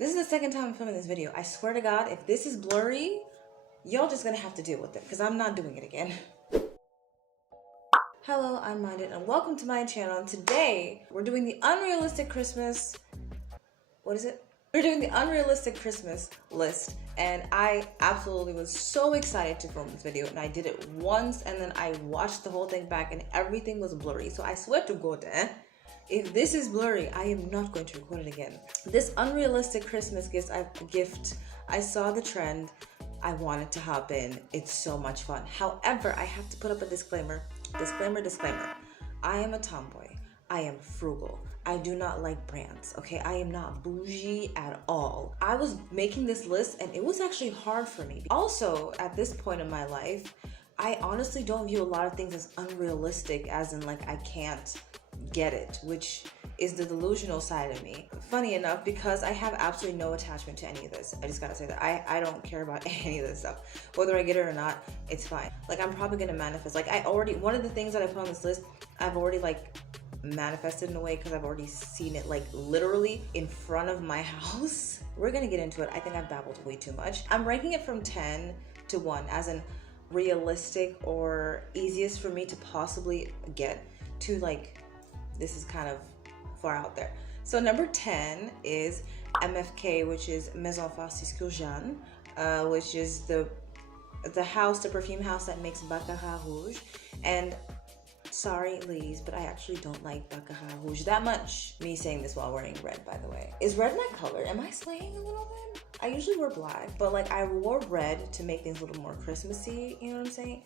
This is the second time I'm filming this video. I swear to God, if this is blurry, y'all just gonna have to deal with it because I'm not doing it again. Hello, I'm Minded, and welcome to my channel. And today, we're doing the unrealistic Christmas... What is it? We're doing the unrealistic Christmas list, and I absolutely was so excited to film this video, and I did it once, and then I watched the whole thing back, and everything was blurry. So I swear to God, if this is blurry, I am not going to record it again. This unrealistic Christmas gift, I saw the trend. I wanted to hop in. It's so much fun. However, I have to put up a disclaimer. Disclaimer. I am a tomboy. I am frugal. I do not like brands, okay? I am not bougie at all. I was making this list and it was actually hard for me. Also, at this point in my life, I honestly don't view a lot of things as unrealistic, as in like I can't get it, which is the delusional side of me. Funny enough, because I have absolutely no attachment to any of this. I just gotta say that I don't care about any of this stuff. Whether I get it or not, it's fine. Like, I'm probably gonna manifest. Like, one of the things that I put on this list, I've already like manifested in a way because I've already seen it like literally in front of my house. We're gonna get into it. I think I've babbled way too much. I'm ranking it from 10 to 1, as in realistic or easiest for me to possibly get, to like, this is kind of far out there. So number 10 is MFK, which is Maison Francisco Jeanne, which is the perfume house that makes Baccarat Rouge. And sorry, ladies, but I actually don't like Baccarat Rouge that much. Me saying this while wearing red, by the way. Is red my color? Am I slaying a little bit? I usually wear black, but like I wore red to make things a little more Christmassy, you know what I'm saying?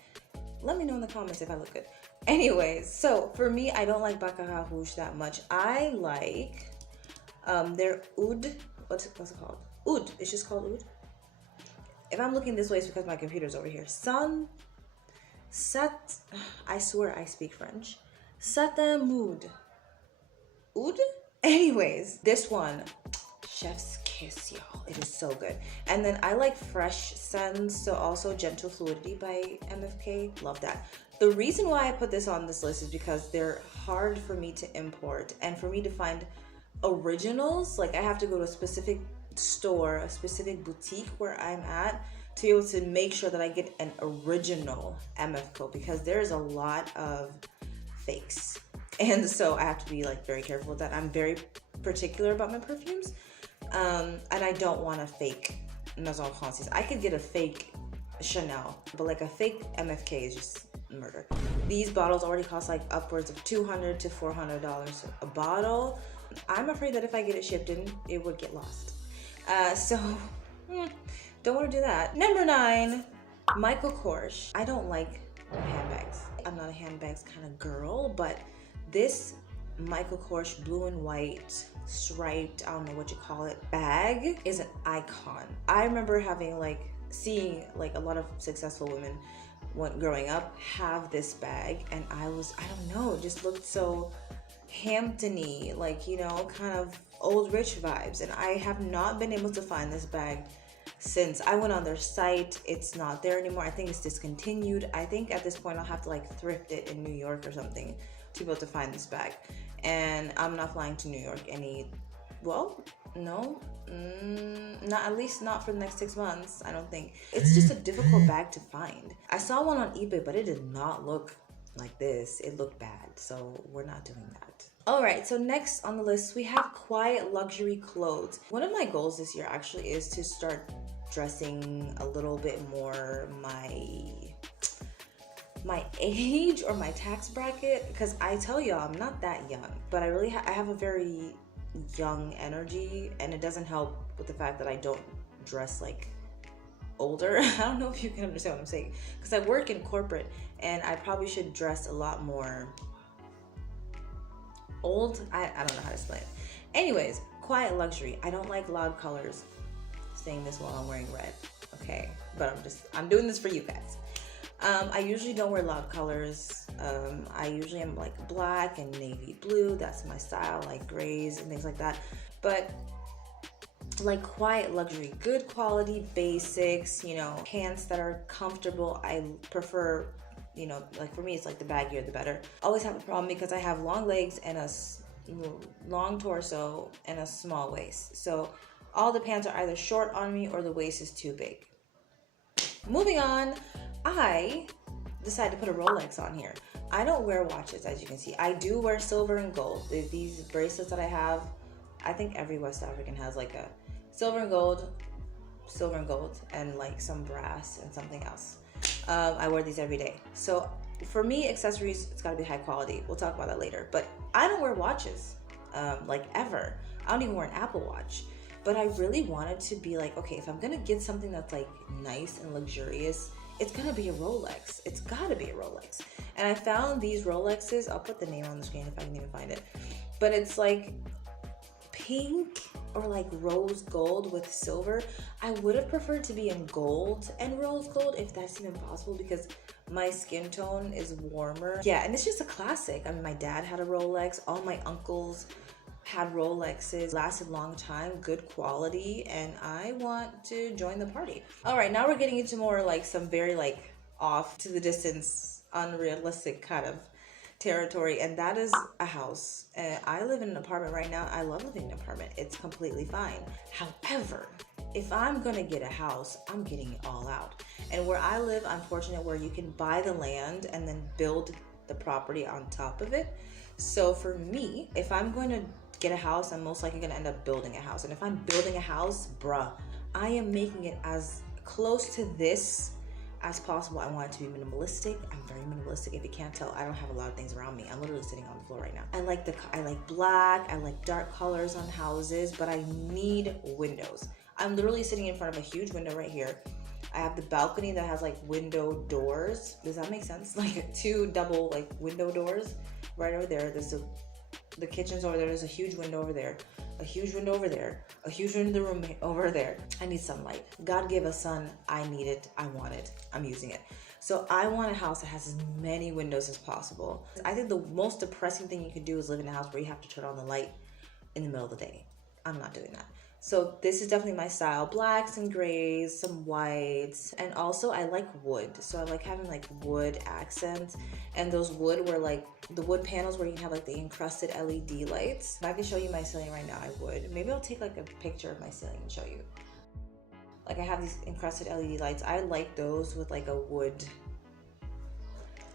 Let me know in the comments if I look good. Anyways, so for me, I don't like Baccarat Rouge that much. I like their Oud. What's it called? Oud. It's just called Oud. If I'm looking this way, it's because my computer's over here. I swear I speak French. Satin Mood. Oud? Anyways, this one, chef's kiss, y'all. It is so good. And then I like fresh scents, so also Gentle Fluidity by MFK. Love that. The reason why I put this on this list is because they're hard for me to import, and for me to find originals, like I have to go to a specific store, a specific boutique where I'm at, to be able to make sure that I get an original MFK, because there's a lot of fakes. And so I have to be like very careful with that. I'm very particular about my perfumes. And I don't want a fake Maison Francis. I could get a fake Chanel, but like a fake MFK is just murder. These bottles already cost like upwards of $200 to $400 a bottle. I'm afraid that if I get it shipped in, it would get lost. Don't want to do that. Number 9, Michael Kors. I don't like handbags. I'm not a handbags kind of girl, but this Michael Kors blue and white striped, I don't know what you call it, bag is an icon. I remember seeing like a lot of successful women growing up have this bag, and I don't know, it just looked so Hampton-y, like, you know, kind of old rich vibes. And I have not been able to find this bag since I went on their site. It's not there anymore. I think it's discontinued. I think at this point I'll have to like thrift it in New York or something to be able to find this bag. And I'm not flying to New York at least not for the next 6 months, I don't think. It's just a difficult bag to find. I saw one on eBay, but it did not look like this. It looked bad, so we're not doing that. All right, so next on the list, we have quiet luxury clothes. One of my goals this year actually is to start dressing a little bit more my age or my tax bracket, because I tell y'all I'm not that young, but I have a very young energy, and it doesn't help with the fact that I don't dress like older. I don't know if you can understand what I'm saying, because I work in corporate and I probably should dress a lot more old. I don't know how to explain it. Anyways, quiet luxury. I don't like loud colors. Saying this while I'm wearing red, okay? But I'm doing this for you guys. I usually don't wear loud colors. I usually am like black and navy blue. That's my style, like grays and things like that. But like quiet luxury, good quality basics, you know, pants that are comfortable. I prefer, you know, like for me, it's like the baggier the better. Always have a problem because I have long legs and a long torso and a small waist. So All the pants are either short on me or the waist is too big. Moving on, I decided to put a Rolex on here. I don't wear watches, as you can see. I do wear silver and gold. These bracelets that I have, I think every West African has like a silver and gold, and like some brass and something else. I wear these every day. So for me, accessories, it's gotta be high quality. We'll talk about that later. But I don't wear watches, like ever. I don't even wear an Apple Watch. But I really wanted to be like, okay, if I'm gonna get something that's like nice and luxurious, it's gonna be a Rolex. It's gotta be a Rolex. And I found these Rolexes. I'll put the name on the screen if I can even find it. But it's like pink or like rose gold with silver. I would have preferred to be in gold and rose gold if that's even possible, because my skin tone is warmer. Yeah, and it's just a classic. I mean, my dad had a Rolex. All my uncles had Rolexes, lasted long time, good quality, and I want to join the party. All right, now we're getting into more like some very like off to the distance, unrealistic kind of territory, and that is a house. I live in an apartment right now. I love living in an apartment. It's completely fine. However, if I'm gonna get a house, I'm getting it all out. And where I live, I'm fortunate where you can buy the land and then build the property on top of it. So for me, if I'm going to get a house, I'm most likely gonna end up building a house. And if I'm building a house, bruh, I am making it as close to this as possible. I want it to be minimalistic. I'm very minimalistic. If you can't tell, I don't have a lot of things around me. I'm literally sitting on the floor right now. I like black, I like dark colors on houses, but I need windows. I'm literally sitting in front of a huge window right here. I have the balcony that has like window doors. Does that make sense? Like two double like window doors right over there. There's the kitchen's over there. There's a huge window over there, a huge window over there, a huge window in the room over there. I need sunlight. God gave us sun. I need it. I want it. I'm using it. So I want a house that has as many windows as possible. I think the most depressing thing you could do is live in a house where you have to turn on the light in the middle of the day. I'm not doing that. So this is definitely my style. Blacks and grays, some whites. And also I like wood. So I like having like wood accents, and those wood where like the wood panels where you can have like the encrusted LED lights. If I could show you my ceiling right now, I would. Maybe I'll take like a picture of my ceiling and show you. Like I have these encrusted LED lights. I like those with like a wood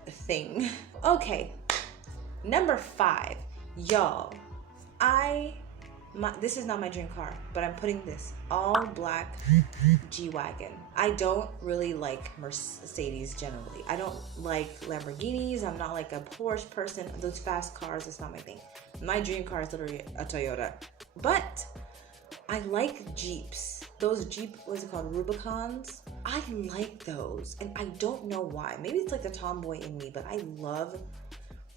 thing. Okay, number 5, y'all. This is not my dream car, but I'm putting this all black G-Wagon. I don't really like Mercedes generally. I don't like Lamborghinis. I'm not like a Porsche person. Those fast cars, it's not my thing. My dream car is literally a Toyota. But I like Jeeps. Those Jeep, what's it called, Rubicons? I like those, and I don't know why. Maybe it's like the tomboy in me, but I love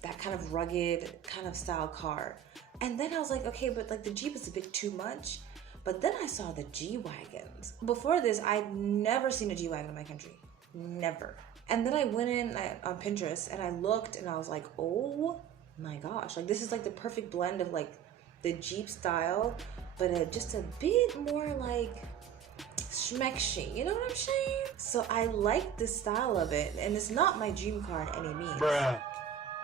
that kind of rugged kind of style car. And then I was like, okay, but like the Jeep is a bit too much. But then I saw the G-Wagons. Before this, I'd never seen a G-Wagon in my country. Never. And then I went in on Pinterest and I looked and I was like, oh my gosh. Like this is like the perfect blend of like the Jeep style, but just a bit more like schmeckshy, you know what I'm saying? So I like the style of it, and it's not my dream car in any means. Bruh.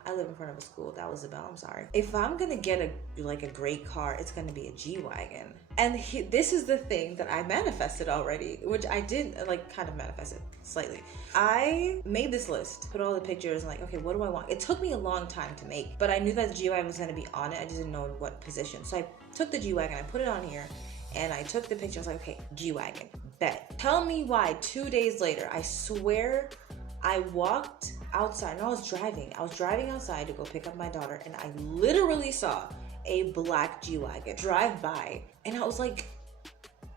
I live in front of a school. That was the bell. I'm sorry. If I'm gonna get a great car, it's gonna be a G-Wagon. And this is the thing that I manifested already, which I did like kind of manifested slightly. I made this list, put all the pictures, and like, okay, what do I want? It took me a long time to make, but I knew that the G-Wagon was gonna be on it. I just didn't know in what position. So I took the G-Wagon, I put it on here, and I took the picture. I was like, okay, G-Wagon, bet. Tell me why 2 days later, I swear I walked outside and I was driving outside to go pick up my daughter, and I literally saw a black G-Wagon drive by, and I was like,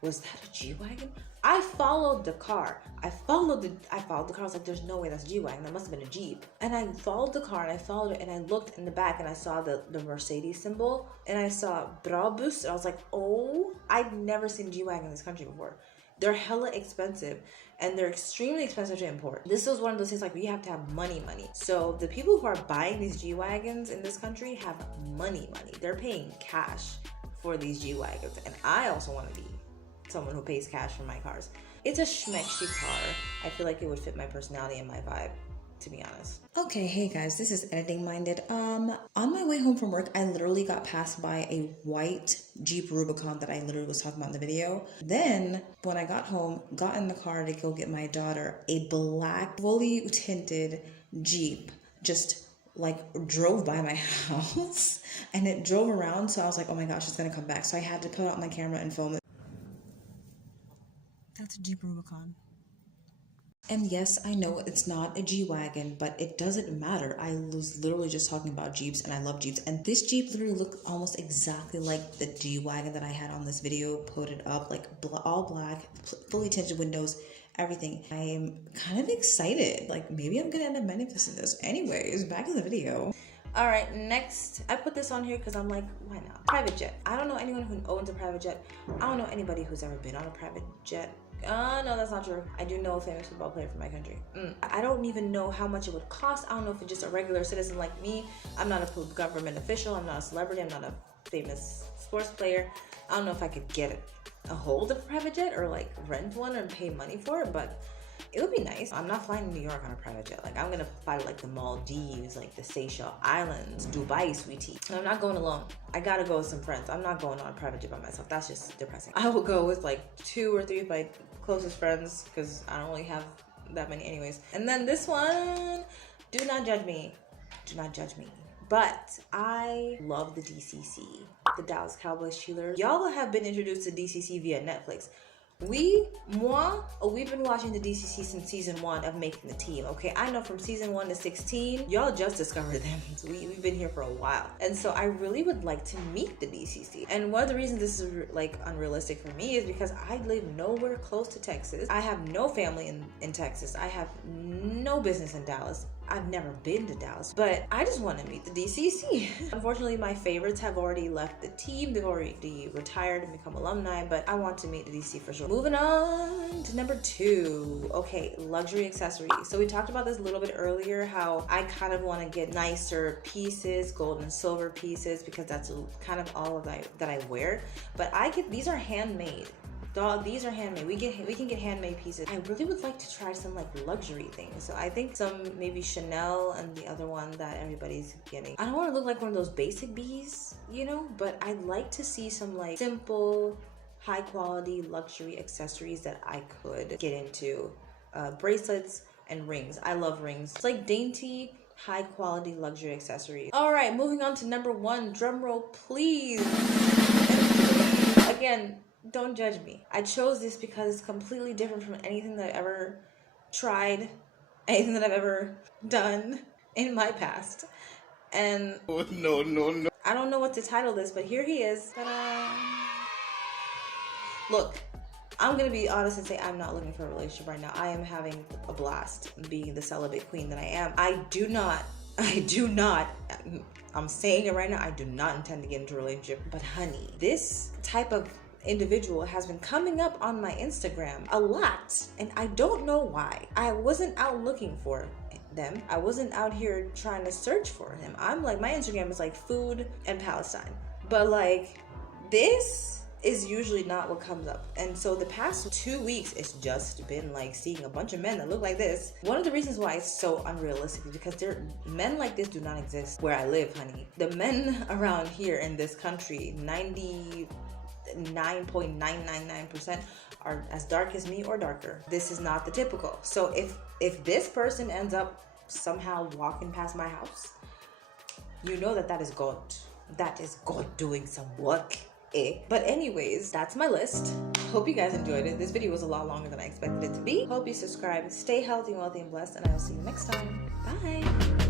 was that a G-Wagon? I followed the car. I followed the car. I was like, there's no way that's a G-Wagon. That must have been a Jeep. And I followed the car and I followed it, and I looked in the back and I saw the Mercedes symbol, and I saw Brabus, and I was like, oh, I've never seen G-Wagon in this country before. They're hella expensive, and they're extremely expensive to import. This was one of those things like, you have to have money. So the people who are buying these G-Wagons in this country have money. They're paying cash for these G-Wagons, and I also want to be someone who pays cash for my cars. It's a schmecksy car. I feel like it would fit my personality and my vibe. to be honest. Okay, hey guys, this is Editing Minded. On my way home from work, I literally got passed by a white Jeep Rubicon that I literally was talking about in the video. Then, when I got home, got in the car to go get my daughter, a black, fully tinted Jeep just like drove by my house and it drove around. So I was like, oh my gosh, it's gonna come back. So I had to put out my camera and film it. That's a Jeep Rubicon. And yes, I know it's not a G-Wagon, but it doesn't matter. I was literally just talking about Jeeps and I love Jeeps. And this Jeep literally looked almost exactly like the G-Wagon that I had on this video, put it up, like all black, fully tinted windows, everything. I am kind of excited. Like maybe I'm gonna end up manifesting this. Anyways, back to the video. All right, next, I put this on here because I'm like, why not? Private jet. I don't know anyone who owns a private jet. I don't know anybody who's ever been on a private jet. No, that's not true. I do know a famous football player from my country. I don't even know how much it would cost. I don't know if it's just a regular citizen like me. I'm not a government official. I'm not a celebrity. I'm not a famous sports player. I don't know if I could get a hold of a private jet or like rent one or pay money for it, but it would be nice. I'm not flying to New York on a private jet. Like I'm gonna fly to like the Maldives, like the Seychelles Islands, Dubai, sweetie. And I'm not going alone. I gotta go with some friends. I'm not going on a private jet by myself. That's just depressing. I will go with like 2 or 3 of my closest friends because I don't really have that many anyways. And then this one, do not judge me. Do not judge me. But I love the DCC, the Dallas Cowboys cheerleader. Y'all have been introduced to DCC via Netflix. We've been watching the DCC since season 1 of Making the Team, okay? I know from season 1 to 16, y'all just discovered them. So we've been here for a while. And so I really would like to meet the DCC. And one of the reasons this is like unrealistic for me is because I live nowhere close to Texas. I have no family in Texas. I have no business in Dallas. I've never been to Dallas, but I just want to meet the DCC. Unfortunately, my favorites have already left the team. They've already retired and become alumni, but I want to meet the DC for sure. Moving on to number 2. Okay, luxury accessories. So we talked about this a little bit earlier, how I kind of want to get nicer pieces, gold and silver pieces, because that's kind of all of that I wear. But these are handmade. Dog, these are handmade. We can get handmade pieces. I really would like to try some like luxury things. So I think some maybe Chanel and the other one that everybody's getting. I don't want to look like one of those basic bees, you know, but I'd like to see some like simple, high quality luxury accessories that I could get into. Bracelets and rings. I love rings. It's like dainty, high quality luxury accessories. All right, moving on to number 1. Drum roll, please. Again, don't judge me. I chose this because it's completely different from anything that I've ever tried, anything that I've ever done in my past. And oh, no. I don't know what to title this, but here he is. Ta-da. Look, I'm gonna be honest and say I'm not looking for a relationship right now. I am having a blast being the celibate queen that I am. I do not, I'm saying it right now, I do not intend to get into a relationship. But honey, this type of individual has been coming up on my Instagram a lot, and I don't know why. I wasn't out looking for them. I wasn't out here trying to search for him. I'm like, my Instagram is like food and Palestine, but like this is usually not what comes up. And so the past 2 weeks, it's just been like seeing a bunch of men that look like this. One of the reasons why it's so unrealistic is because men like this do not exist where I live, honey. The men around here in this country, 99.999% are as dark as me or darker. This is not the typical. So if this person ends up somehow walking past my house, you know that is God. That is God doing some work. But anyways, that's my list. Hope you guys enjoyed it. This video was a lot longer than I expected it to be. Hope you subscribe. Stay healthy, wealthy, and blessed, and I will see you next time. Bye.